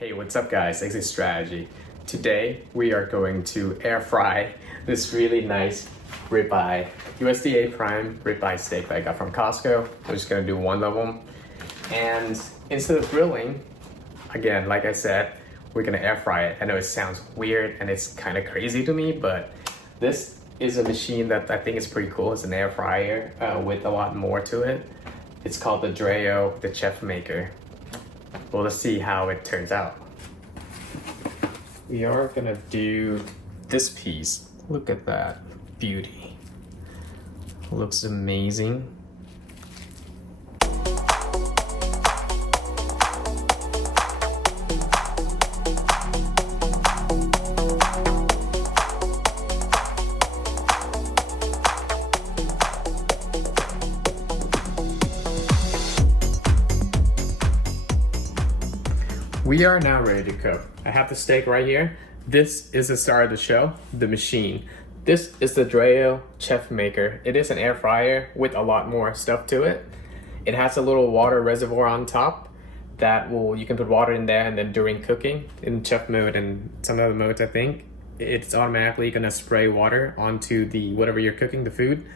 Hey, what's up guys? Exit Strategy. Today we are going to air fry this really nice ribeye, USDA prime ribeye steak that I got from Costco. I'm just gonna do one of them. And instead of grilling, again, like I said, we're gonna air fry it. I know it sounds weird and it's kind of crazy to me, but this is a machine that I think is pretty cool. It's an air fryer with a lot more to it. It's called the Dreo, the Chef Maker. Well, let's see how it turns out. We are gonna do this piece. Look at that beauty. Looks amazing. We are now ready to cook. I have the steak right here. This is the star of the show, the machine. This is the Dreo Chef Maker. It is an air fryer with a lot more stuff to it. It has a little water reservoir on top that you can put water in there, and then during cooking, in chef mode and some other modes I think, it's automatically gonna spray water onto whatever you're cooking, the food,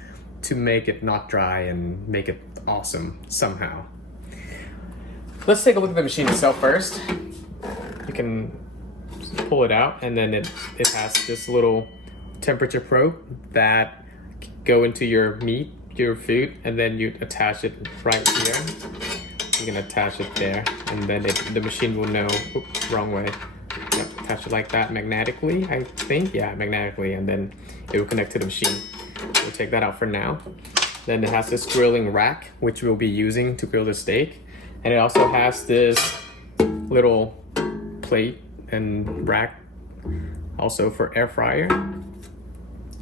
to make it not dry and make it awesome somehow. Let's take a look at the machine itself first. You can pull it out, and then it has this little temperature probe that go into your meat, your food, and then you attach it right here. You can attach it there, and then the machine will know, oops, wrong way. Yep, attach it like that magnetically, I think. Yeah, magnetically, and then it will connect to the machine. We'll take that out for now. Then it has this grilling rack, which we'll be using to grill the steak. And it also has this little plate and rack also for air fryer.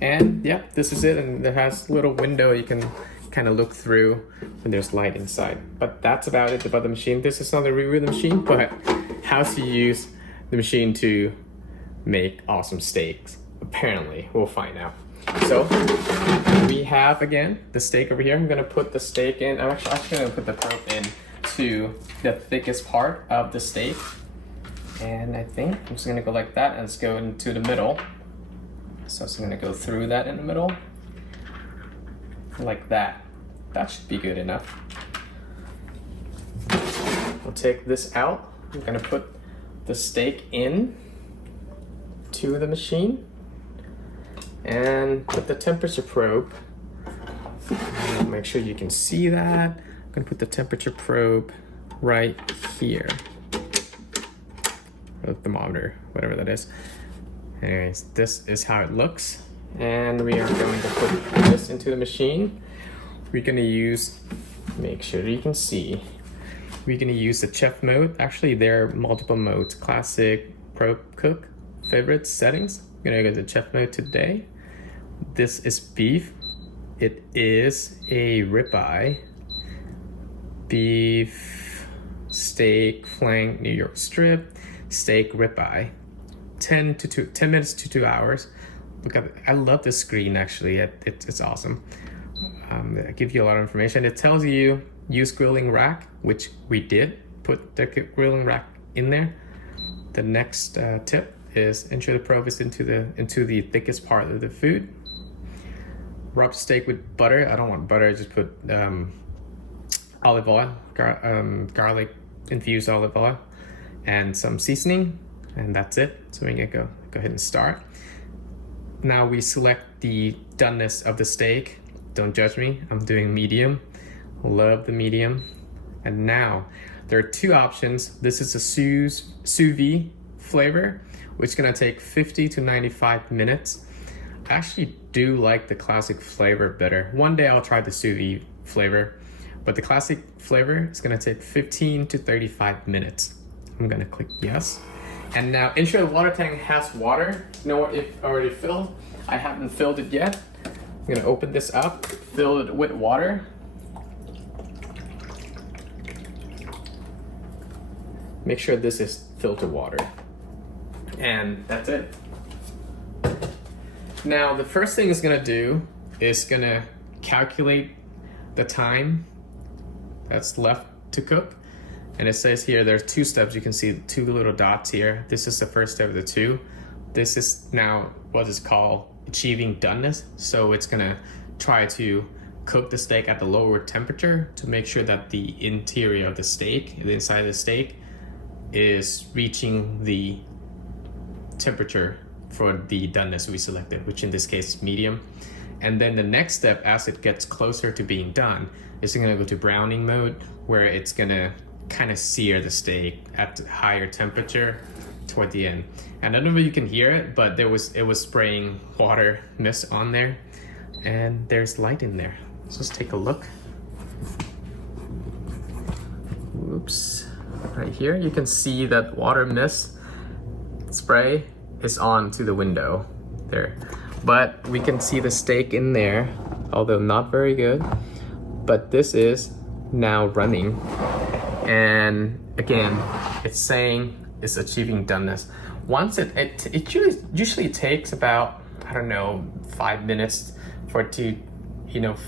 And yeah, this is it. And it has a little window you can kind of look through when there's light inside. But that's about it about the machine. This is not a review of the machine, but how to use the machine to make awesome steaks. Apparently, we'll find out. So we have, again, the steak over here. I'm gonna put the steak in. I'm actually gonna put the probe in to the thickest part of the steak, and I think I'm just gonna go like that, and let's go into the middle. So it's gonna go through that in the middle like that. That should be good enough. We'll take this out. I'm gonna put the steak in to the machine and put the temperature probe. Make sure you can see that. I'm gonna put the temperature probe right here. Or thermometer, whatever that is. Anyways, this is how it looks. And we are going to put this into the machine. We're gonna use, make sure you can see, we're gonna use the chef mode. Actually, there are multiple modes: classic, pro, cook, favorites, settings. I'm gonna go to chef mode today. This is beef. It is a ribeye. Beef, steak, flank, New York strip, steak, ribeye. 10 minutes to 2 hours. Look at it. I love the screen actually. It's awesome. I give you a lot of information. It tells you use grilling rack, which we did put the grilling rack in there. The next tip is ensure the probe is into the thickest part of the food. Rub steak with butter. I don't want butter. I just put olive oil, garlic infused olive oil, and some seasoning, and that's it. So we're gonna go ahead and start. Now we select the doneness of the steak. Don't judge me, I'm doing medium. Love the medium. And now there are two options. This is a sous vide flavor, which is gonna take 50 to 95 minutes. I actually do like the classic flavor better. One day I'll try the sous vide flavor, but the classic flavor is gonna take 15 to 35 minutes. I'm gonna click yes. And now ensure the water tank has water. You know what, it's already filled. I haven't filled it yet. I'm gonna open this up, fill it with water. Make sure this is filtered water. And that's it. Now the first thing it's gonna do is gonna calculate the time that's left to cook. And it says here there's 2 steps. You can see 2 little dots here. This is the first step of the 2. This is now what is called achieving doneness. So it's gonna try to cook the steak at the lower temperature to make sure that the interior of the steak, the inside of the steak, is reaching the temperature for the doneness we selected, which in this case is medium. And then the next step, as it gets closer to being done, is gonna go to browning mode, where it's gonna kind of sear the steak at higher temperature toward the end. And I don't know if you can hear it, but it was spraying water mist on there, and there's light in there. So let's take a look. Whoops. Right here, you can see that water mist spray is on to the window there. But we can see the steak in there, although not very good. But this is now running. And again, it's saying it's achieving doneness. Once it usually takes about, I don't know, 5 minutes for it to,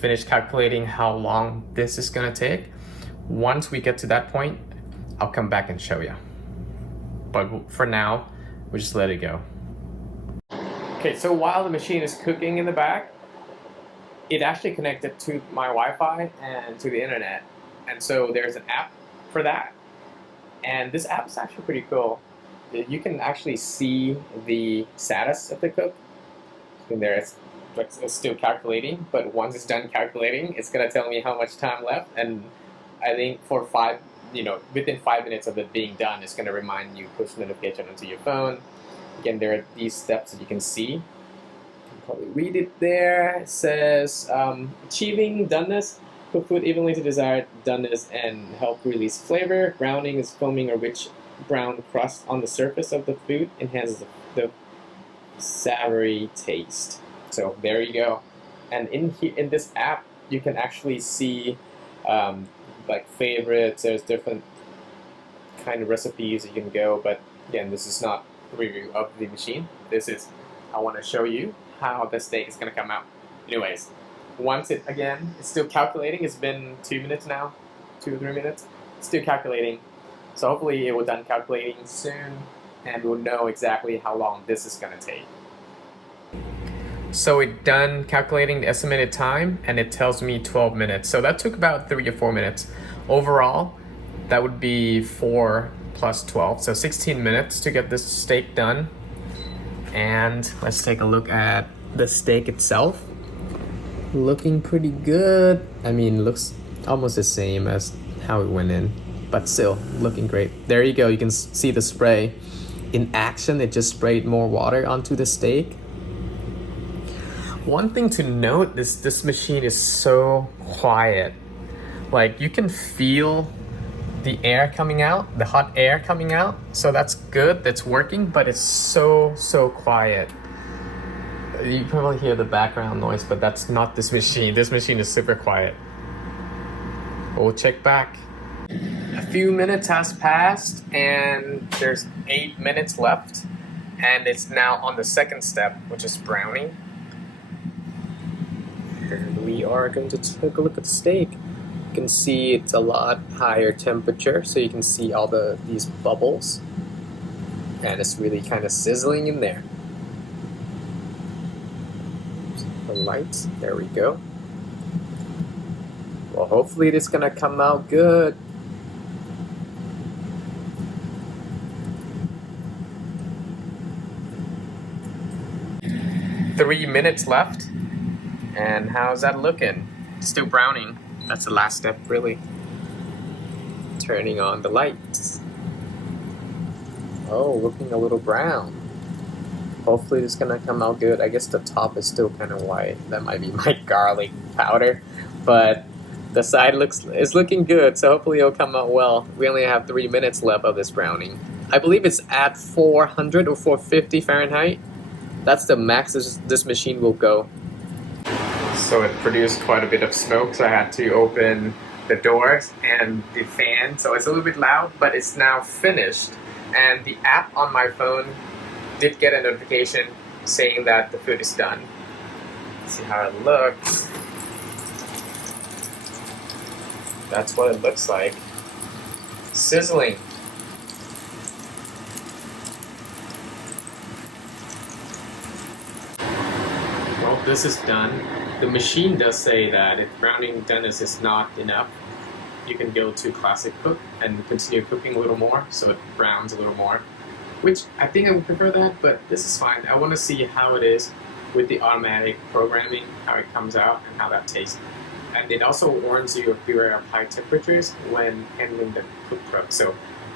finish calculating how long this is gonna take. Once we get to that point, I'll come back and show you. But for now, we'll just let it go. Okay, so while the machine is cooking in the back, it actually connected to my Wi-Fi and to the internet. And so there's an app for that. And this app is actually pretty cool. You can actually see the status of the cook. And there it's still calculating, but once it's done calculating, it's gonna tell me how much time left. And I think for within 5 minutes of it being done, it's gonna remind you, push notification onto your phone. Again, there are these steps that you can see. You can probably read it there. It says, achieving doneness, cook food evenly to desired doneness and help release flavor. Browning is foaming a rich brown crust on the surface of the food, enhances the savory taste. So there you go. And in this app, you can actually see like favorites. There's different kind of recipes you can go, but again, this is not a review of the machine. This is, I want to show you how the steak is going to come out. Anyways, once it's still calculating. It's been 2 minutes now, 2 or 3 minutes. It's still calculating. So hopefully it will done calculating soon, and we'll know exactly how long this is going to take. So it done calculating the estimated time, and it tells me 12 minutes. So that took about 3 or 4 minutes. Overall, that would be 4 plus 12, so 16 minutes to get this steak done. And let's take a look at the steak itself. Looking pretty good. I mean, looks almost the same as how it went in, but still looking great. There you go. You can see the spray in action. It just sprayed more water onto the steak. One thing to note is this machine is so quiet. Like, you can feel the air coming out, the hot air coming out. So that's good, that's working, but it's so quiet. You probably hear the background noise, but that's not this machine. This machine is super quiet. We'll check back. A few minutes has passed, and there's 8 minutes left. And it's now on the second step, which is browning. And we are going to take a look at the steak. You can see it's a lot higher temperature, so you can see all these bubbles, and it's really kind of sizzling in there. The lights, there we go. Well, hopefully it's gonna come out good. Three minutes left. And how's that looking? Still browning. That's the last step, really. Turning on the lights. Oh, looking a little brown. Hopefully it's gonna come out good. I guess the top is still kind of white. That might be my garlic powder. But the side is looking good, so hopefully it'll come out well. We only have 3 minutes left of this browning. I believe it's at 400 or 450 Fahrenheit. That's the max this machine will go. So it produced quite a bit of smoke, so I had to open the doors and the fan. So it's a little bit loud, but it's now finished. And the app on my phone did get a notification saying that the food is done. Let's see how it looks. That's what it looks like. Sizzling. Well, this is done. The machine does say that if browning doneness is not enough, you can go to classic cook and continue cooking a little more so it browns a little more, which I think I would prefer that, but this is fine. I want to see how it is with the automatic programming, how it comes out and how that tastes. And it also warns you of beware of high temperatures when handling the cook probe. So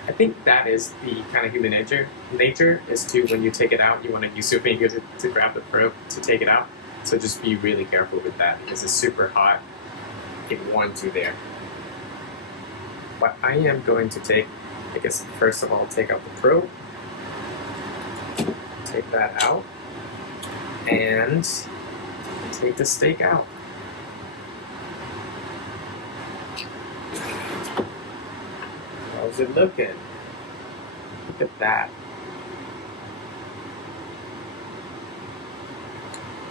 I think that is the kind of human nature is to, when you take it out, you want to use your finger to grab the probe to take it out. So just be really careful with that because it's super hot. It warns you there. But I am going to take, I guess first of all, take out the probe. Take that out. And take the steak out. How's it looking? Look at that.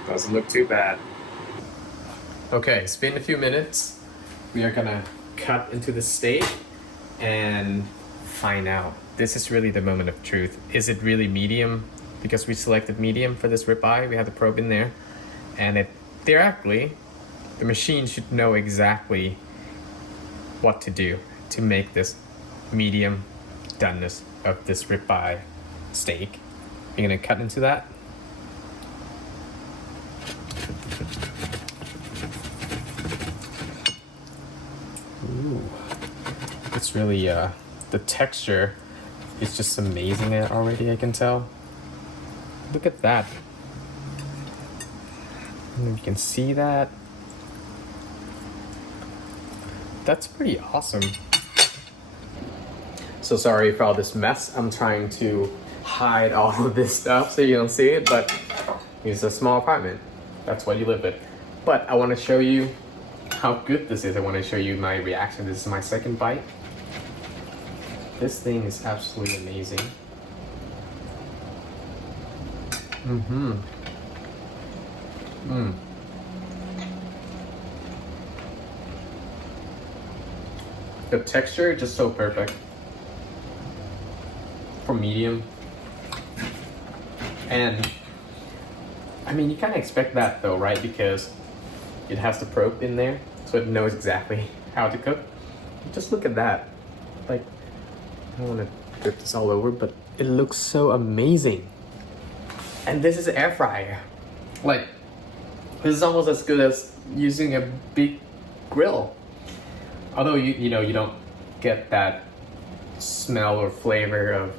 Doesn't look too bad. Okay, it's been a few minutes. We are gonna cut into the steak and find out. This is really the moment of truth. Is it really medium? Because we selected medium for this ribeye, we have the probe in there. And it theoretically, the machine should know exactly what to do to make this medium doneness of this ribeye steak. You're gonna cut into that. Ooh, it's really the texture is just amazing already. I can tell. Look at that. And you can see that. That's pretty awesome. So sorry for all this mess. I'm trying to hide all of this stuff so you don't see it, but it's a small apartment. That's what you live with. But I want to show you how good this is. I want to show you my reaction. This is my second bite. This thing is absolutely amazing. The texture is just so perfect for medium. And I mean, you kind of expect that though, right? Because it has the probe in there, so it knows exactly how to cook. Just look at that. Like, I don't want to drip this all over, but it looks so amazing. And this is an air fryer. Like, this is almost as good as using a big grill. Although you know, you don't get that smell or flavor of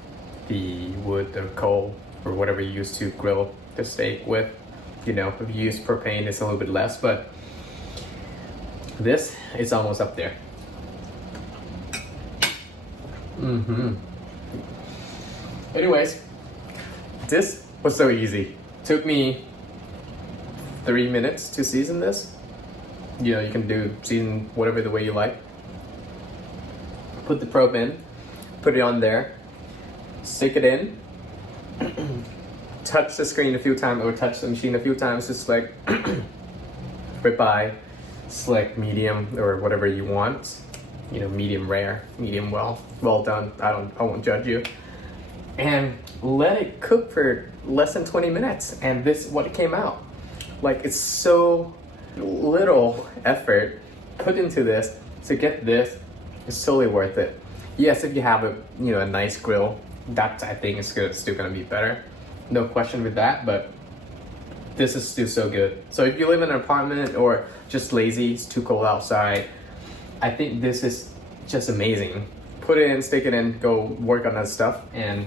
the wood or coal or whatever you use to grill the steak with. You know, if you use propane, it's a little bit less, but this is almost up there. Anyways, this was so easy. Took me 3 minutes to season this. You know, you can season whatever the way you like. Put the probe in, put it on there, stick it in, touch the screen a few times or touch the machine a few times to select ribeye, select medium or whatever you want. You know, medium rare, medium well done. I won't judge you. And let it cook for less than 20 minutes. And this is what it came out. Like, it's so little effort put into this to get this. It's totally worth it. Yes, if you have a nice grill, that I think is still gonna be better. No question with that, but this is still so good. So if you live in an apartment or just lazy, it's too cold outside, I think this is just amazing. Put it in, stick it in, go work on that stuff, and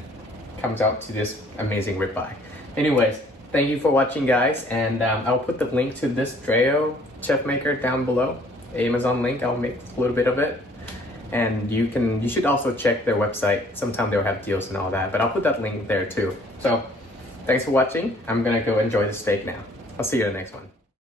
comes out to this amazing ribeye. Anyways, thank you for watching, guys, and I'll put the link to this Dreo chef maker down below. Amazon link, I'll make a little bit of it. And you should also check their website. Sometimes they'll have deals and all that, but I'll put that link there too. So thanks for watching. I'm gonna go enjoy the steak now. I'll see you in the next one.